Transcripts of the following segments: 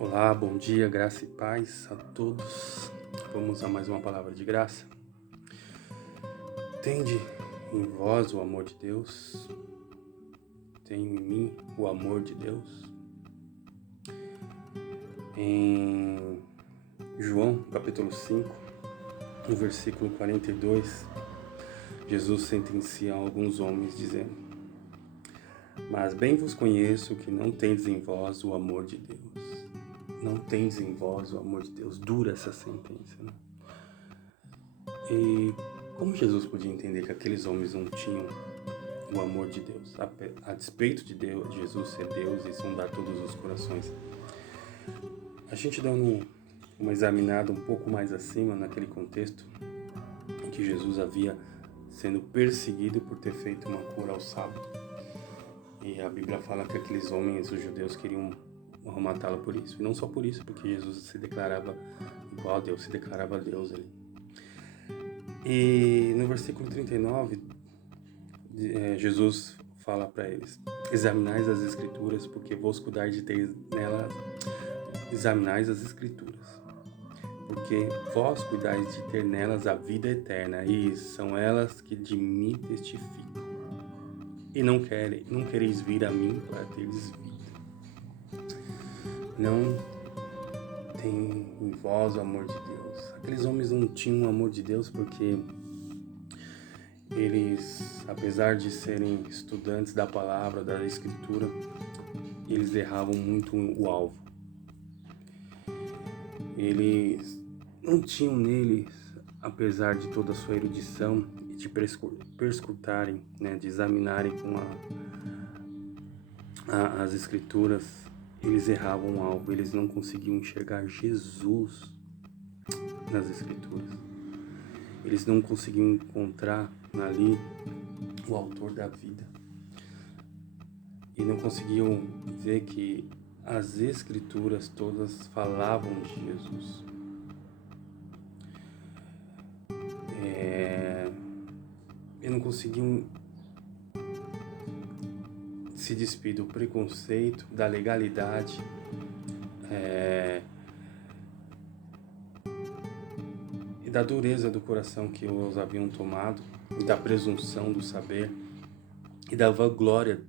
Olá, bom dia, graça e paz a todos. Vamos a mais uma palavra de graça. Tende em vós o amor de Deus, tenho em mim o amor de Deus. Em João, capítulo 5, no versículo 42, Jesus sentencia alguns homens dizendo: Mas bem vos conheço que não tendes em vós o amor de Deus. Não tendes em vós o amor de Deus. Dura essa sentença, né? E como Jesus podia entender que aqueles homens não tinham o amor de Deus, a despeito de Deus, Jesus ser Deus e sondar todos os corações? A gente dando uma examinada um pouco mais acima naquele contexto em que Jesus havia sendo perseguido por ter feito uma cura ao sábado. E a Bíblia fala que aqueles homens, os judeus, queriam matá-lo por isso. E não só por isso, porque Jesus se declarava igual a Deus, se declarava Deus ali. E no versículo 39, Jesus fala para eles: examinais as escrituras, porque vos cuidar de ter nelas. Examinais as escrituras, porque vós cuidais de ter nelas a vida eterna, e são elas que de mim testificam. E não quereis vir a mim para teres vida. Não tem em vós o amor de Deus. Aqueles homens não tinham o amor de Deus porque eles, apesar de serem estudantes da palavra, da escritura, eles erravam muito o alvo. Eles não tinham neles, apesar de toda a sua erudição e de perscrutarem, de examinarem com as escrituras, eles erravam o alvo. Eles não conseguiam enxergar Jesus nas escrituras. Eles não conseguiam encontrar ali o autor da vida. E não conseguiam ver que as escrituras todas falavam de Jesus. E não conseguiam se despir do preconceito, da legalidade, e da dureza do coração que os haviam tomado, e da presunção do saber, e da vanglória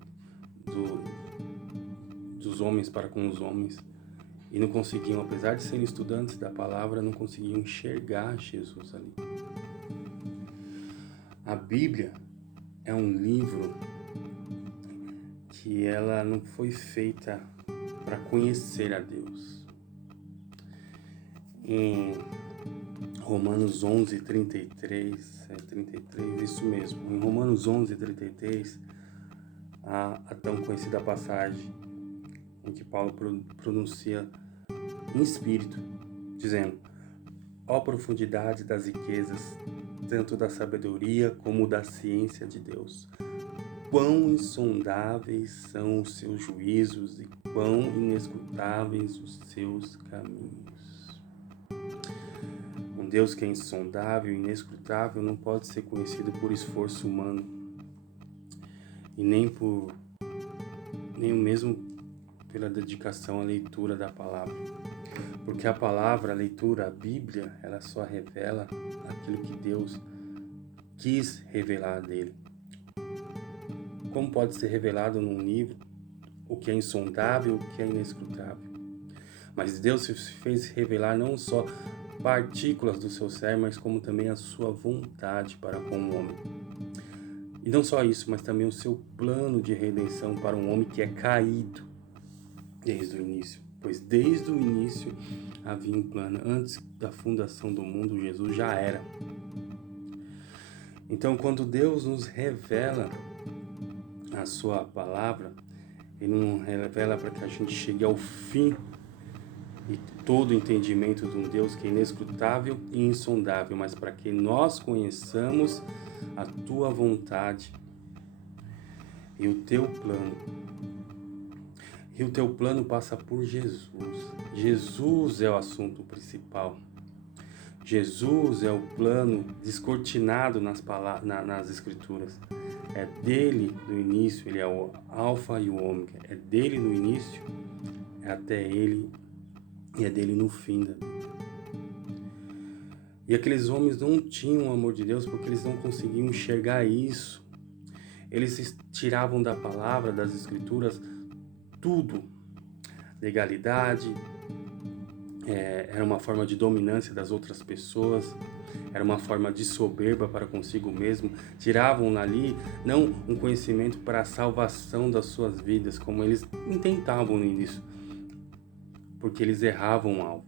dos homens para com os homens. E não conseguiam, apesar de serem estudantes da palavra, não conseguiam enxergar Jesus ali. A Bíblia é um livro que ela não foi feita para conhecer a Deus. Em Romanos 11:33, 33, isso mesmo. Em Romanos 11:33, a tão conhecida passagem em que Paulo pronuncia em espírito, dizendo: ó profundidade das riquezas, tanto da sabedoria como da ciência de Deus. Quão insondáveis são os seus juízos e quão inescrutáveis os seus caminhos. Um Deus que é insondável e inescrutável não pode ser conhecido por esforço humano e nem mesmo pela dedicação à leitura da palavra. Porque a palavra, a leitura, a Bíblia, ela só revela aquilo que Deus quis revelar dele. Como pode ser revelado num livro o que é insondável, o que é inescrutável? Mas Deus se fez revelar não só partículas do seu ser, mas como também a sua vontade para com o homem. E não só isso, mas também o seu plano de redenção para um homem que é caído desde o início. Pois desde o início havia um plano. Antes da fundação do mundo, Jesus já era. Então, quando Deus nos revela a sua palavra, Ele não revela para que a gente chegue ao fim e todo o entendimento de um Deus que é inescrutável e insondável, mas para que nós conheçamos a tua vontade e o teu plano. E o teu plano passa por Jesus. Jesus é o assunto principal. Jesus é o plano descortinado nas escrituras. É dele no início, ele é o alfa e o ômega. É dele no início, é até ele e é dele no fim da vida. E aqueles homens não tinham o amor de Deus porque eles não conseguiam enxergar isso. Eles tiravam da palavra, das escrituras, tudo. Legalidade, era uma forma de dominância das outras pessoas, era uma forma de soberba para consigo mesmo. Tiravam ali, não um conhecimento para a salvação das suas vidas, como eles intentavam no início, porque eles erravam o alvo.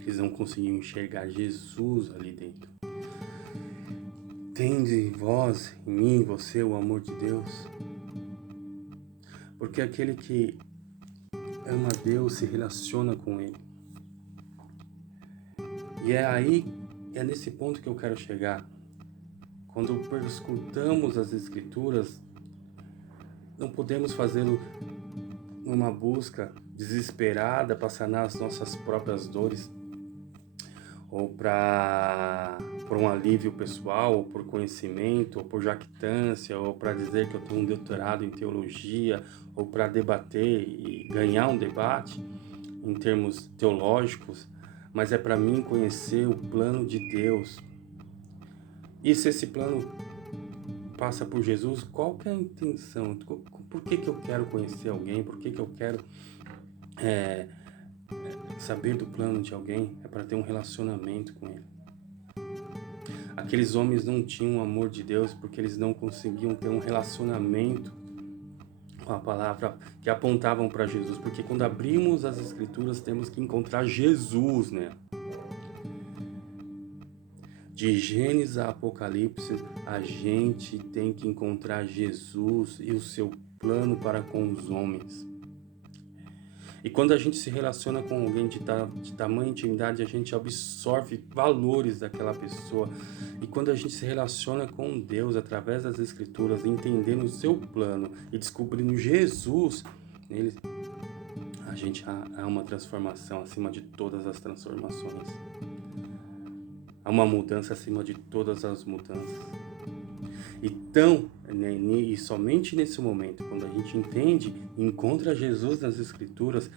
Eles não conseguiam enxergar Jesus ali dentro. Tende em vós, em mim, em você, o amor de Deus. Porque aquele que ama Deus se relaciona com Ele. E é nesse ponto que eu quero chegar. Quando escutamos as Escrituras, não podemos fazê-lo numa busca desesperada para sanar as nossas próprias dores, ou por um alívio pessoal, ou por conhecimento, ou por jactância, ou para dizer que eu tenho um doutorado em teologia, ou para debater e ganhar um debate em termos teológicos, mas é para mim conhecer o plano de Deus. E se esse plano passa por Jesus, qual que é a intenção? Por que eu quero conhecer alguém? Por que eu quero saber do plano de alguém? É para ter um relacionamento com ele. Aqueles homens não tinham o amor de Deus porque eles não conseguiam ter um relacionamento com a palavra que apontavam para Jesus. Porque quando abrimos as Escrituras, temos que encontrar Jesus, né? De Gênesis a Apocalipse, a gente tem que encontrar Jesus e o seu plano para com os homens. E quando a gente se relaciona com alguém de tamanha intimidade, a gente absorve valores daquela pessoa. E quando a gente se relaciona com Deus através das Escrituras, entendendo o seu plano e descobrindo Jesus nele, a gente há uma transformação acima de todas as transformações. Há uma mudança acima de todas as mudanças. Então, e somente nesse momento, quando a gente entende e encontra Jesus nas Escrituras,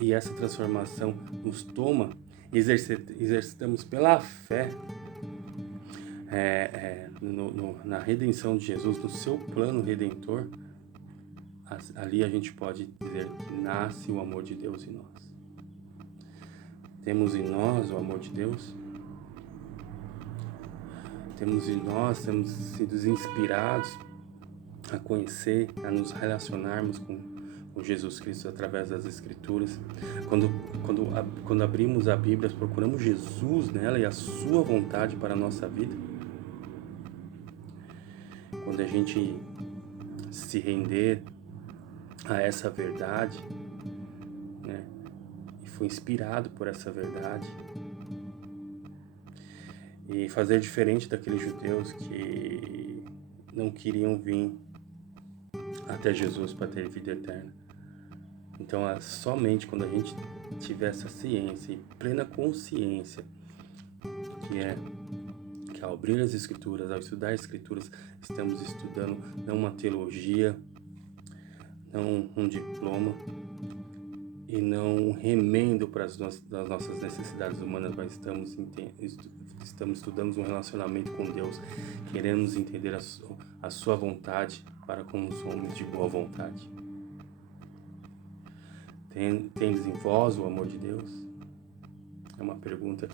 e essa transformação nos toma, exercitamos pela fé na redenção de Jesus, no seu plano redentor, ali a gente pode dizer que nasce o amor de Deus em nós. Temos em nós o amor de Deus? Temos sido inspirados a conhecer, a nos relacionarmos com Jesus Cristo através das Escrituras. Quando abrimos a Bíblia, procuramos Jesus nela e a sua vontade para a nossa vida. Quando a gente se render a essa verdade, né, e foi inspirado por essa verdade, e fazer diferente daqueles judeus que não queriam vir até Jesus para ter vida eterna. Então, somente quando a gente tiver essa ciência e plena consciência que ao abrir as Escrituras, ao estudar as Escrituras, estamos estudando não uma teologia, não um diploma e não um remendo para das nossas necessidades humanas, mas estamos estudando um relacionamento com Deus, queremos entender a sua vontade para com os homens de boa vontade. Tendes em vós o amor de Deus? É uma pergunta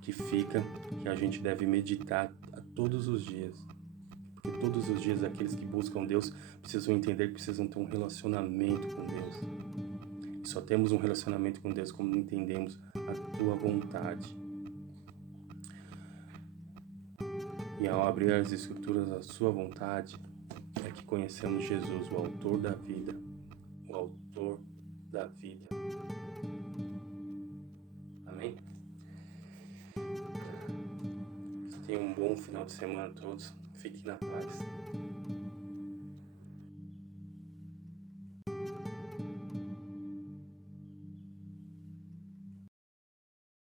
que fica, que a gente deve meditar todos os dias. Porque todos os dias aqueles que buscam Deus precisam entender que precisam ter um relacionamento com Deus. E só temos um relacionamento com Deus quando entendemos a tua vontade. E ao abrir as Escrituras a sua vontade, é que conhecemos Jesus, o autor da vida. O autor da vida. Amém? Tenham um bom final de semana a todos. Fiquem na paz.